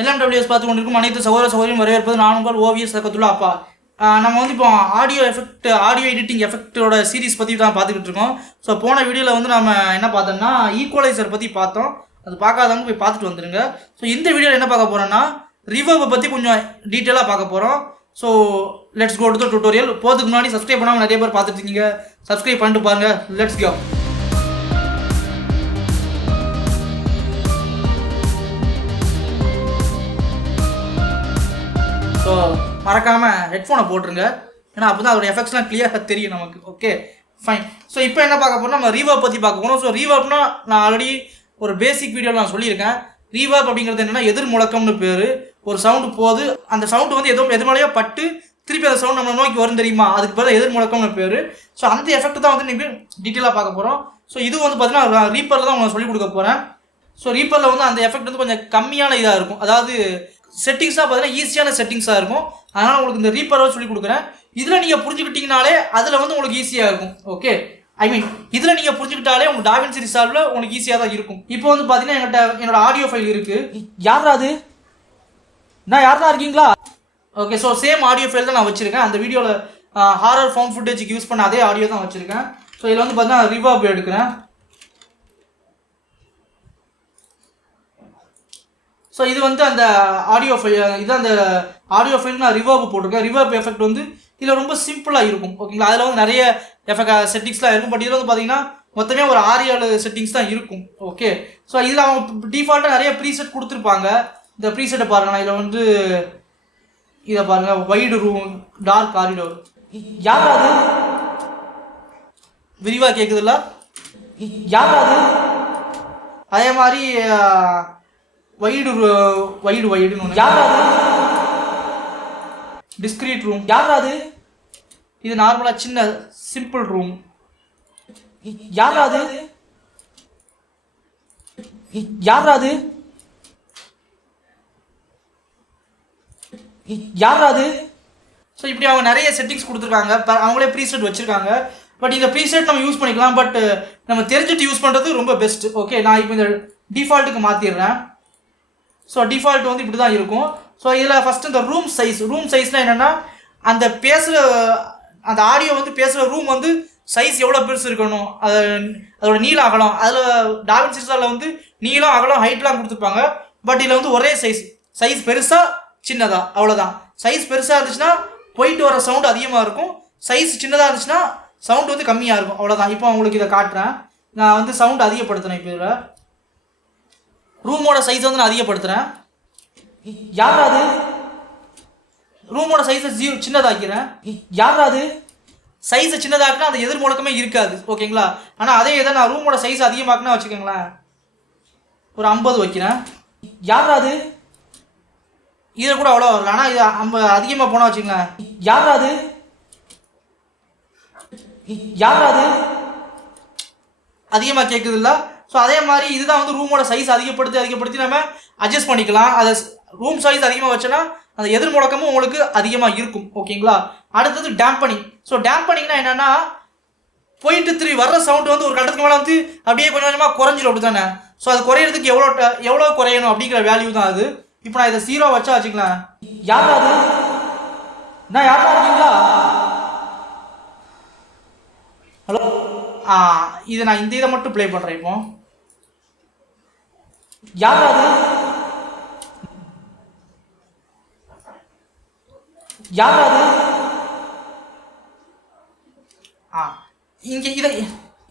LMWS பார்த்து கொண்டிருக்கும் அனைத்து சகோதர சகோதரியும் வரவேற்பது நான் உங்கள் ஓவிஎஸ் சக்கத்துள்ள அப்பா. நம்ம வந்து இப்போ ஆடியோ எடிட்டிங் எஃபெக்டோட சீரிஸ் பற்றி தான் பார்த்துக்கிட்டு இருக்கோம். ஸோ போன வீடியோவில் வந்து நம்ம என்ன பார்த்தோம்னா ஈக்குவலைசர் பற்றி பார்த்தோம். அது பார்க்காதவங்க போய் பார்த்துட்டு வந்துடுங்க. ஸோ இந்த வீடியோவில் என்ன பார்க்க போகிறோன்னா ரிவர்பை பற்றி கொஞ்சம் டீட்டெயிலாக பார்க்க போகிறோம். So let's go to the tutorial. போகிறதுக்கு முன்னாடி சப்ஸ்கிரைப் பண்ணாமல் நிறைய பேர் பார்த்துட்டு இருக்கீங்க, சப்ஸ்கிரைப் பண்ணிட்டு பாருங்கள். Let's go. ஸோ மறக்காமல் ஹெட்ஃபோனை போட்டுருங்க, ஏன்னா அப்போ தான் அதோட எஃபெக்ட்ஸ்லாம் கிளியராக தெரியும் நமக்கு. Okay fine. ஸோ இப்போ என்ன பார்க்க போகிறோம், நம்ம ரீவர்ப் பற்றி பார்க்க போகிறோம். ஸோ ரீவர்ப்னா நான் ஆல்ரெடி ஒரு பேசிக் வீடியோவில் நான் சொல்லியிருக்கேன். ரீவர்ப் அப்படிங்கிறது என்னென்னா எதிர் முழக்கம்னு பேர். ஒரு சவுண்டு போகுது, அந்த சவுண்டு வந்து எது மேலேயோ பட்டு திருப்பி அந்த சவுண்ட் நம்ம நோக்கி வரும் தெரியுமா, அதுக்கு பேர் எதிர் முழக்கம்னு பேர். ஸோ அந்த எஃபெக்ட் தான் வந்து நீங்கள் டீட்டெயிலாக பார்க்க போகிறோம். ஸோ இது வந்து பார்த்தீங்கன்னா ரீப்பரில் தான் உங்களுக்கு சொல்லிக் கொடுக்க போகிறேன். ஸோ ரீப்பரில் வந்து அந்த எஃபெக்ட் வந்து கொஞ்சம் கம்மியான இதாக இருக்கும், அதாவது செட்டிங்ஸாக பார்த்தீங்கன்னா ஈஸியான செட்டிங்ஸாக இருக்கும். அதனால் உங்களுக்கு இந்த ரீப்பரை சொல்லிக் கொடுக்குறேன். இதில் நீங்கள் புரிஞ்சுக்கிட்டீங்கனாலே அதில் வந்து உங்களுக்கு ஈஸியாக இருக்கும். ஓகே, இதில் நீங்கள் புரிஞ்சுக்கிட்டாலே உங்களுக்கு டாவின்சி ரிசால்வில் உங்களுக்கு ஈஸியாக தான் இருக்கும். இப்போ வந்து பார்த்தீங்கன்னா என்னோட ஆடியோ ஃபைல் இருக்குது. யாரா அது? நான் யாரா இருக்கீங்களா? Okay, so same audio file தான் நான் வச்சுருக்கேன். அந்த வீடியோவில் ஹாரர் ஃபவுண்ட் ஃபுட்டேஜுக்கு யூஸ் பண்ண அதே ஆடியோ தான் வச்சுருக்கேன். ஸோ இதில் வந்து பார்த்தீங்கன்னா ரிவர்ப் எடுக்கிறேன். ஸோ இது வந்து அந்த ஆடியோ ஃபைல், இது அந்த ஆடியோ ஃபைல் நான் ரிவர்ப் போட்டிருக்கேன். ரிவர்ப் எஃபெக்ட் வந்து இதில் ரொம்ப சிம்பிளாக இருக்கும். ஓகேங்களா, அதில் வந்து நிறைய செட்டிங்ஸ்லாம் இருக்கும். பட் இதில் வந்து பார்த்தீங்கன்னா மொத்தமே ஒரு 6-7 செட்டிங்ஸ் தான் இருக்கும். ஓகே, ஸோ இதில் அவங்க டிஃபால்ட்டாக நிறைய ப்ரீசெட் கொடுத்துருப்பாங்க. இந்த ப்ரீசெட்டை பாருங்கள். நான் இதில் வந்து இதை பாருங்கள், வைடு ரூம், டார்க் காரிடோர். யாராவது விரிவாக கேட்குதுல்ல? யாராவது அதே மாதிரி வைடுன்னு யாராவது டிஸ்கிரீட் ரூம். யாராவது இது நார்மலாக சின்ன சிம்பிள் ரூம். யாராவது யாராவது ஸோ இப்படி அவங்க நிறைய செட்டிங்ஸ் கொடுத்துருக்காங்க. அவங்களே ப்ரீசெட் வச்சுருக்காங்க. பட் இந்த ப்ரீசெட் நம்ம யூஸ் பண்ணிக்கலாம், பட் நம்ம தெரிஞ்சுட்டு யூஸ் பண்ணுறது ரொம்ப பெஸ்ட். ஓகே, நான் இப்போ இந்த டிஃபால்ட்டுக்கு மாற்றிடுறேன். ஸோ டிஃபால்ட் வந்து இப்படி தான் இருக்கும். ஸோ இதில் ஃபஸ்ட்டு இந்த ரூம் சைஸ்னால் என்னென்னா அந்த அந்த ஆடியோ வந்து பேசுகிற ரூம் வந்து சைஸ் எவ்வளோ பெருசு இருக்கணும், அதோட நீளம் அகலம். அதில் டாவின்சி ரிசால்வில் வந்து நீளம் அகலம் ஹைட்லாம் கொடுத்துருப்பாங்க. பட் இதில் வந்து ஒரே சைஸ் பெருசாக சின்னதாக, அவ்வளோதான். சைஸ் பெருசாக இருந்துச்சுன்னா போயிட்டு வர சவுண்டு அதிகமாக இருக்கும், சைஸ் சின்னதாக இருந்துச்சுன்னா சவுண்டு வந்து கம்மியாக இருக்கும், அவ்வளோதான். இப்போ உங்களுக்கு இதை காட்டுறேன். நான் வந்து சவுண்டு அதிகப்படுத்துகிறேன். இப்போ இதில் ரூமோட சைஸை வந்து நான் அதிகப்படுத்துகிறேன். யாராவது ரூமோட சைஸை சின்னதாக்கிறேன். யாராவது சைஸை சின்னதாக்குனா அந்த எதிர் முழக்கமே இருக்காது. ஓகேங்களா, ஆனால் அதே இதை நான் ரூமோட சைஸை அதிகமாக்குனா வச்சுக்கோங்களேன், ஒரு 50 வைக்கிறேன். யாராவது இதை கூட அவ்வளோ வரல, ஆனால் இது 50 அதிகமாக போனால் வச்சுக்கங்களேன். யாராவது அதிகமாக கேட்குது இல்லை? ஸோ அதே மாதிரி இதுதான் வந்து ரூமோட சைஸ் அதிகப்படுத்தி நம்ம அட்ஜஸ்ட் பண்ணிக்கலாம். அதை ரூம் சைஸ் அதிகமாக வச்சோன்னா அந்த எதிர் முழக்கமும் உங்களுக்கு அதிகமாக இருக்கும். ஓகேங்களா, அடுத்தது டேம்பனிங். ஸோ டேம்பனிங்னா என்னென்னா போயிட்டு திரும்பி வர்ற சவுண்டு வந்து ஒரு கட்டத்துக்கு மேலே வந்து அப்படியே கொஞ்சம் கொஞ்சமாக குறைஞ்சிடும், அப்படி தானே? ஸோ அது குறையிறதுக்கு எவ்வளோ குறையணும் அப்படிங்கிற வேல்யூ தான் அது. இப்போ நான் இதை 0 வச்சா வச்சுக்கலாம். யாராவது நான் யாரா இருக்கீங்களா? ஹலோ, இதை நான் இந்த இதை மட்டும் ப்ளே பண்ணுறேன். இப்போ யாராவது இங்கே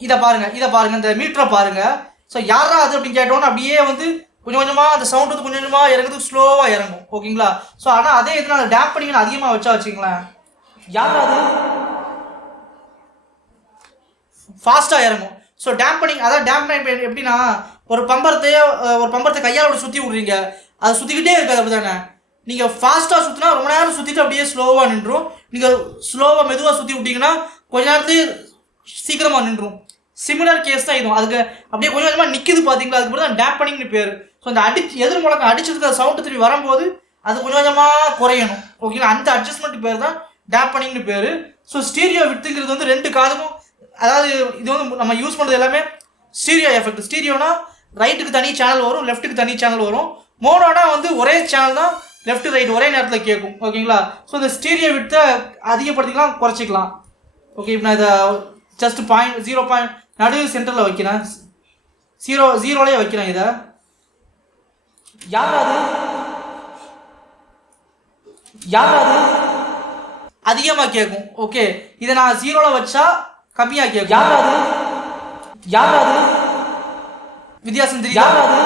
இதை பாருங்க, இந்த மீட்டரை பாருங்க. ஸோ யாராவது அப்படின்னு கேட்டோன்னு அப்படியே வந்து கொஞ்சம் கொஞ்சமாக அந்த சவுண்ட் வந்து கொஞ்சம் கொஞ்சமாக இறங்குறது, ஸ்லோவாக இறங்கும். ஓகேங்களா, ஸோ ஆனால் அதே இதில் அந்த டேம்பனிங் நான் அதிகமாக வச்சா வச்சுங்களேன், யாராவது ஃபாஸ்ட்டாக இறங்கும். ஸோ டேம்பனிங், அதான் டேம்பனிங் எப்படின்னா ஒரு பம்பரத்தை கையால் அப்படி சுற்றி விட்றீங்க, அதை சுற்றிக்கிட்டே இருக்காது, அப்படி தானே? நீங்கள் ஃபாஸ்ட்டாக சுற்றினா ரொம்ப நேரம் சுற்றிட்டு அப்படியே ஸ்லோவாக நின்றும். நீங்கள் ஸ்லோவாக மெதுவாக சுற்றி விட்டிங்கன்னா கொஞ்ச நேரத்துலேயே சீக்கிரமாக நின்றும். சிமிலர் கேஸ் தான் இதுவும். அதுக்கு அப்படியே கொஞ்சம் கொஞ்சமாக நிற்கிது பார்த்தீங்களா, அதுக்கு மட்டும் தான் டேம்பனிங்னு பேர். ஸோ அந்த எதிர் முழக்கம் அடிச்சிருக்கிற சவுண்டு திரும்பி வரும்போது அது கொஞ்சம் கொஞ்சமாக குறையணும். ஓகேங்களா, அந்த அட்ஜஸ்ட்மெண்ட் பேர் தான் டேம்பனிங்னு பேர். ஸோ ஸ்டீரியோ வித்துங்கிறது வந்து 2 காதுக்கும், அதாவது இது வந்து நம்ம யூஸ் பண்ணுறது எல்லாமே ஸ்டீரியோ எஃபெக்ட். ஸ்டீரியோனா ரைட்டுக்கு தனி சேனல் வரும், லெஃப்ட்டுக்கு தனி சேனல் வரும். மோனோனா வந்து ஒரே சேனல் தான் லெஃப்ட் ரைட் ஒரே நேரத்தில் கேட்கும் ஓகேங்களா. ஸோ இந்த ஸ்டீரியோ வித்தை அதிகப்படுத்திக்கலாம் குறைச்சிக்கலாம். ஓகே இப்போ நான் இதை ஜஸ்ட் 0 நடு சென்டரில் வைக்கிறேன். 0 வைக்கிறேன். இதை யாராவது அதிகமாக கேட்கும். ஓகே இதை நான் 0 வச்சா கம்மியாக கேட்கும். யாராவது வித்தியாசம் தெரியாது,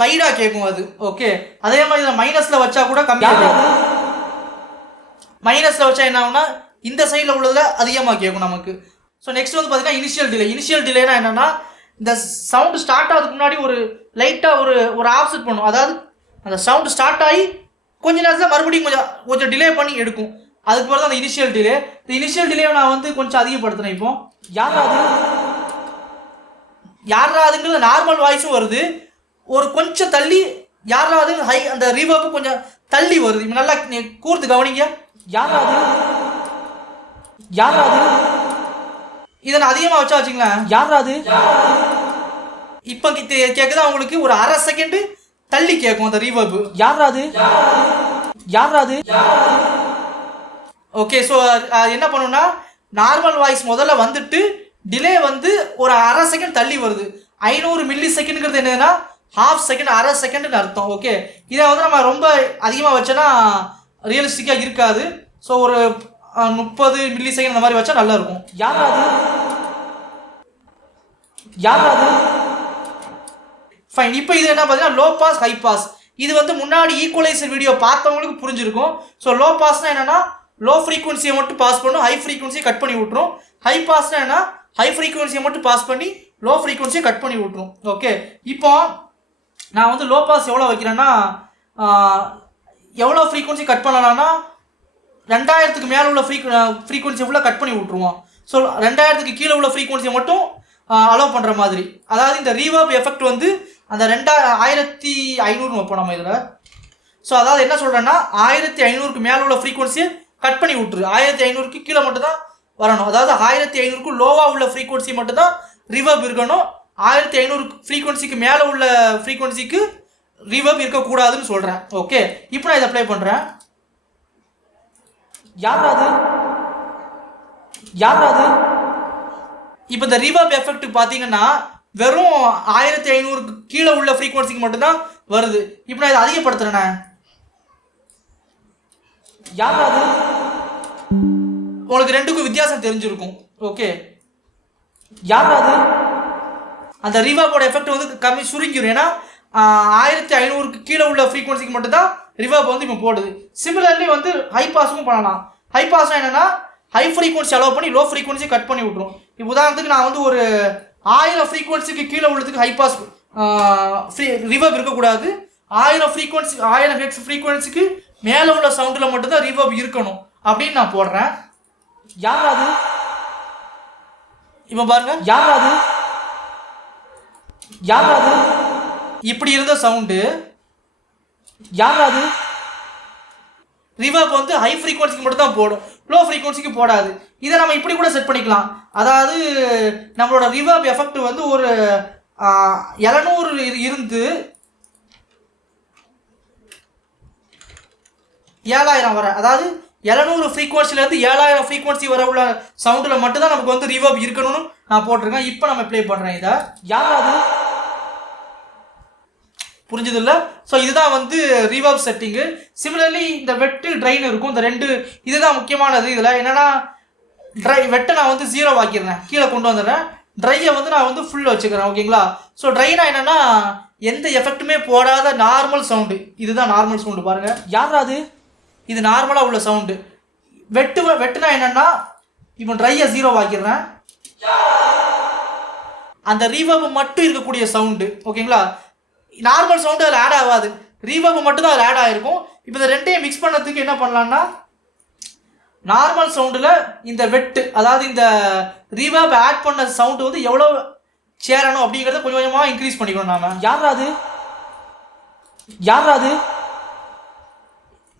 வைடா கேட்கும் அது. ஓகே அதே மாதிரி இதில் மைனஸில் வச்சா கூட கம்மியாக. மைனஸில் வச்சா என்ன ஆகும்னா இந்த சைடில் உள்ளதில் அதிகமாக கேட்கும் நமக்கு. ஸோ நெக்ஸ்ட் வந்து பார்த்தீங்கன்னா இனிஷியல் டிலேனா என்னென்னா இந்த சவுண்டு ஸ்டார்ட் ஆகிறதுக்கு முன்னாடி ஒரு லைட்டாக ஒரு ஆஃப்செட் பண்ணும். அதாவது அந்த சவுண்டு ஸ்டார்ட் ஆகி கொஞ்ச நேரத்தில் மறுபடியும் கொஞ்சம் டிலே பண்ணி எடுக்கும். அதுக்கு பிறகு அந்த இனிஷியல் டிலே. இந்த இனிஷியல் டிலேவை நான் வந்து கொஞ்சம் அதிகப்படுத்தினேன். இப்போ யாராதுங்கிறது நார்மல் வாய்ஸும் வருது, ஒரு கொஞ்சம் தள்ளி யாராவது ஹை அந்த ரீவர்பு கொஞ்சம் தள்ளி வருது. இப்போ நல்லா கூர்த்து கவனிங்க. யாராவது இதை நான் அதிகமாக வச்சா வச்சுங்களேன். யாராவது இப்போ கேட்குதா உங்களுக்கு ஒரு அரை செகண்டு தள்ளி கேட்கும் அந்த ரீவர்பு. யாராவது ஓகே. ஸோ என்ன பண்ணுன்னா நார்மல் வாய்ஸ் முதல்ல வந்துட்டு டிலே வந்து ஒரு அரை செகண்ட் தள்ளி வருது. 500 மில்லி செகண்டுங்கிறது என்னதுன்னா ½ செகண்ட், அரை செகண்டுன்னு அர்த்தம். ஓகே இதை வந்து நம்ம ரொம்ப அதிகமாக வச்சோன்னா ரியலிஸ்டிக்காக இருக்காது. ஸோ ஒரு 30 மில்லி செகண்ட் அந்த மாதிரி வச்சா நல்லா இருக்கும். யாராவது ஃபைன். இப்போ இது என்ன பார்த்தீங்கன்னா லோ பாஸ் ஹை பாஸ். இது வந்து முன்னாடி ஈக்குவலைசர் வீடியோ பார்த்தவங்களுக்கு புரிஞ்சிருக்கும். ஸோ லோ பாஸ்னா என்னன்னா லோ ஃப்ரீக்வன்சியை மட்டும் பாஸ் பண்ணும், ஹை ஃப்ரீக்வன்சியை கட் பண்ணி விட்டுரும். ஹை பாஸ்னா என்ன ஹை ஃப்ரீக்வன்சியை மட்டும் பாஸ் பண்ணி லோ ஃப்ரீக்வன்சியை கட் பண்ணி விட்டுரும். ஓகே இப்போ நான் வந்து லோ பாஸ் எவ்வளோ வைக்கிறேன்னா எவ்வளோ ஃப்ரீக்வன்சி கட் பண்ணலாம்னா 2000க்கு மேலே உள்ள ஃப்ரீக்வன்சி ஃபுல்லாக கட் பண்ணி விட்ருவோம். ஸோ 2000க்கு கீழே உள்ள ஃப்ரீக்வன்சியை மட்டும் அலோவ் பண்ணுற மாதிரி. அதாவது இந்த ரீவர்ப் எஃபெக்ட் வந்து அந்த 1500 வைப்போம் நம்ம இதில். ஸோ அதாவது என்ன சொல்கிறேன்னா 1500க்கு மேலே உள்ள ஃப்ரீக்வன்சியை கட் பண்ணி விட்ரு. 1500க்கு கீழே மட்டும் தான் வரணும். அதாவது 1500க்கு லோவாக உள்ள ஃப்ரீக்வன்சி மட்டும் தான் ரிவர்ப் இருக்கணும். 1500 ஃப்ரீக்வன்சிக்கு மேலே உள்ள ஃப்ரீக்வன்சிக்கு ரிவர்ப் இருக்கக்கூடாதுன்னு சொல்கிறேன். ஓகே இப்போ நான் இதை அப்ளை பண்ணுறேன். யாராவது இப்போ இந்த ரிவர்ப் எஃபெக்ட் பார்த்தீங்கன்னா வெறும் 1500க்கு கீழே உள்ள ஃப்ரீக்வன்சிக்கு மட்டும்தான் வருது. இப்போ நான் இதை அதிகப்படுத்துறேனே. யாராவது உங்களுக்கு ரெண்டுக்கும் வித்தியாசம் தெரிஞ்சிருக்கும். ஓகே யாராவது அந்த ரிவர்போட எஃபெக்ட் வந்து கம்மி சுருங்கிடும். ஏன்னா 1500க்கு கீழே உள்ள ஃப்ரீக்வன்சிக்கு மட்டும்தான் ரிவர்ப் வந்து இப்போ போடுது. சிமிலர்லி வந்து ஹை பாஸும் பண்ணலாம். ஹை பாஸ்னா என்னன்னா ஹை ஃப்ரீக்வன்சி அலோவ் பண்ணி லோ ஃப்ரீக்வன்சி கட் பண்ணி விட்ரும். இப்போ உதாரணத்துக்கு நான் வந்து ஒரு 1000 ஃப்ரீக்வன்சிக்கு கீழே உள்ளதுக்கு ஹை பாஸ் ரிவர்ப் இருக்கக்கூடாது. 1000 ஹெர்ட்ஸ் ஃப்ரீக்வன்சிக்கு மேலே உள்ள சவுண்டில் மட்டும்தான் ரிவர்ப் இருக்கணும் அப்படின்னு நான் போடுறேன். யாராவது இப்போ பாருங்க. யாராவது இப்படி இருந்த சவுண்டு யாராவது ரிவர்ப் வந்து ஹை ஃப்ரீக்வன்சிக்கு மட்டும் தான் போடும், லோ ஃப்ரீக்வன்சிக்கு போடாது. இதை நம்ம இப்படி கூட செட் பண்ணிக்கலாம். அதாவது நம்மளோட ரிவர்ப் எஃபெக்ட் வந்து ஒரு 700 இருந்து 7000 வர, அதாவது 700 ஃப்ரீக்வன்சிலேருந்து 7000 ஃப்ரீக்வன்சி வர உள்ள சவுண்டில் மட்டும்தான் நமக்கு வந்து ரிவர்ப் இருக்கணும்னு நான் போட்டிருக்கேன். இப்போ நம்ம ப்ளே பண்ணுறேன். இதை யாராவது புரிஞ்சது இல்லை? ஸோ இதுதான் வந்து ரிவர்ப் செட்டிங்கு. சிமிலர்லி இந்த வெட்டு ட்ரைன் இருக்கும். இந்த ரெண்டு இதுதான் முக்கியமானது. இதில் என்னென்னா வெட்டை நான் வந்து 0 ஆக்கிடுறேன், கீழே கொண்டு வந்துடுறேன். ட்ரையை வந்து நான் வந்து ஃபுல் வச்சுக்கிறேன். ஓகேங்களா? ஸோ ட்ரைனா என்னென்னா எந்த எஃபெக்ட்டுமே போடாத நார்மல் சவுண்டு. இதுதான் நார்மல் சவுண்டு. பாருங்கள் யாராவது இது நார்மலாக உள்ள சவுண்டு. வெட்டுனா என்னென்னா இப்போ ட்ரையை 0 ஆக்கிடுறேன். அந்த ரீவர்ப் மட்டும் இருக்கக்கூடிய சவுண்டு. ஓகேங்களா? நார்மல் சவுண்டு அதில் ஆட் ஆகாது, ரீவர்ப் மட்டும் தான் அதில் ஆட் ஆகிருக்கும். இப்போ இந்த ரெண்டையும் மிக்ஸ் பண்ணதுக்கு என்ன பண்ணலான்னா நார்மல் சவுண்டில் இந்த வெட்டு, அதாவது இந்த ரீவர்ப் ஆட் பண்ண சவுண்டு வந்து எவ்வளோ சேரணும் அப்படிங்கிறத கொஞ்சம் கொஞ்சமாக இன்க்ரீஸ் பண்ணிக்கணும். நாம யாராவது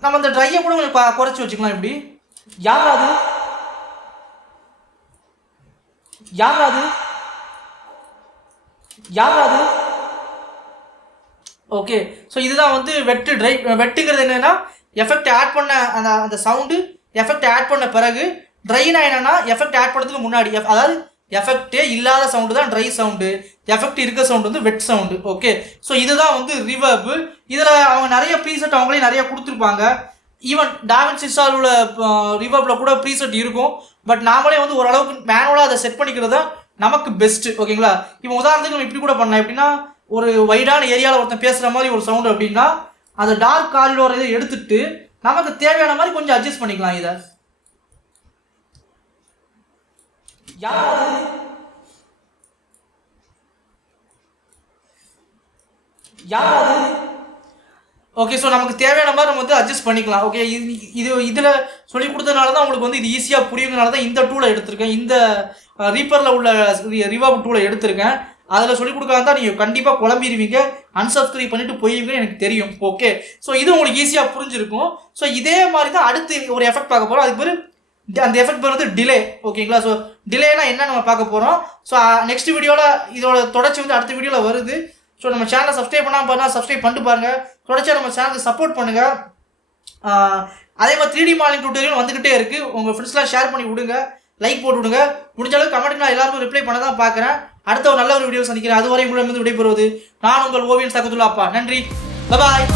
நம்ம இந்த ட்ரையை கூட கொஞ்சம் குறைச்சி வச்சுக்கலாம். இப்படி யாராவது ஓகே. ஸோ இதுதான் வந்து வெட்டு ட்ரை. வெட்டுங்கிறது என்னன்னா எஃபெக்ட் ஆட் பண்ண அந்த அந்த சவுண்டு எஃபெக்ட் ஆட் பண்ண பிறகு, ட்ரைனா என்னன்னா எஃபெக்ட் ஆட் பண்ணுறதுக்கு முன்னாடி. அதாவது எஃபெக்டே இல்லாத சவுண்டு தான் ட்ரை சவுண்டு, எஃபெக்ட் இருக்க சவுண்டு வந்து வெட் சவுண்டு. ஓகே. ஸோ இதுதான் வந்து ரிவர்பு. இதில் அவங்க நிறைய ப்ரீசெட் அவங்களே நிறைய கொடுத்துருப்பாங்க. ஈவன் டாவின்சி உள்ள ரிவர்பில் கூட ப்ரீசெட் இருக்கும். பட் நாமளே வந்து ஓரளவுக்கு மேனுவலாக அதை செட் பண்ணிக்கிறது தான் நமக்கு பெஸ்ட்டு. ஓகேங்களா. இப்போ உதாரணத்துக்கு நம்ம இப்படி கூட பண்ணலாம். எப்படின்னா ஒரு வைடான ஏரியாவில் ஒருத்தன் பேசுகிற மாதிரி ஒரு சவுண்டு அப்படின்னா அந்த டார்க் காரிடோர் இதை எடுத்துட்டு நமக்கு தேவையான மாதிரி கொஞ்சம் அட்ஜஸ்ட் பண்ணிக்கலாம். இதை ஓகே. ஸோ நமக்கு தேவையான மாதிரி நம்ம வந்து அட்ஜஸ்ட் பண்ணிக்கலாம். ஓகே. இதில் சொல்லி கொடுத்ததுனால தான் உங்களுக்கு வந்து இது ஈஸியாக புரியுங்கனால தான் இந்த டூலை எடுத்திருக்கேன். இந்த ரீப்பரில் உள்ள ரிவர்ப் டூலை எடுத்திருக்கேன். அதில் சொல்லிக் கொடுக்காம தான் நீங்கள் கண்டிப்பாக குழம்பிடுவீங்க, அன்சப்ஸ்கிரைப் பண்ணிட்டு போயிருவீங்கன்னு எனக்கு தெரியும். ஓகே. ஸோ இது உங்களுக்கு ஈஸியாக புரிஞ்சிருக்கும். ஸோ இதே மாதிரி தான் அடுத்து ஒரு எஃபெக்ட் பார்க்க போகிறோம். அதுக்கு பேர் அந்த எஃபெக்ட் பேர் வந்து டிலே. ஓகேங்களா. ஸோ டிலேனா என்ன நம்ம பார்க்க போகிறோம். ஸோ நெக்ஸ்ட் வீடியோவில் இதோட தொடர்ச்சி வந்து அடுத்த வீடியோவில் வருது. ஸோ நம்ம சேனலை சப்ஸ்கிரைப் பண்ணாமல் பாருங்கள், சப்ஸ்கிரைப் பண்ணிட்டு பாருங்கள். தொடர்ச்சியாக நம்ம சேனலுக்கு சப்போர்ட் பண்ணுங்கள். அதே மாதிரி 3D மாடலிங் டியூட்டோரியல் வந்துக்கிட்டே இருக்குது. உங்கள் ஃப்ரெண்ட்ஸ்லாம் ஷேர் பண்ணி விடுங்க, லைக் போட்டு விடுங்க. முடிஞ்ச அளவுக்கு கமெண்ட் நான் எல்லாருக்கும் ரிப்ளை பண்ண தான் பார்க்குறேன். அடுத்த ஒரு நல்ல ஒரு வீடியோ சந்திக்கிறேன். அதுவரை உங்களிடமிருந்து விடைபெறுவது நான் உங்கள் ஓவியன் சகதுல்லா அப்பா. நன்றி. பாய்.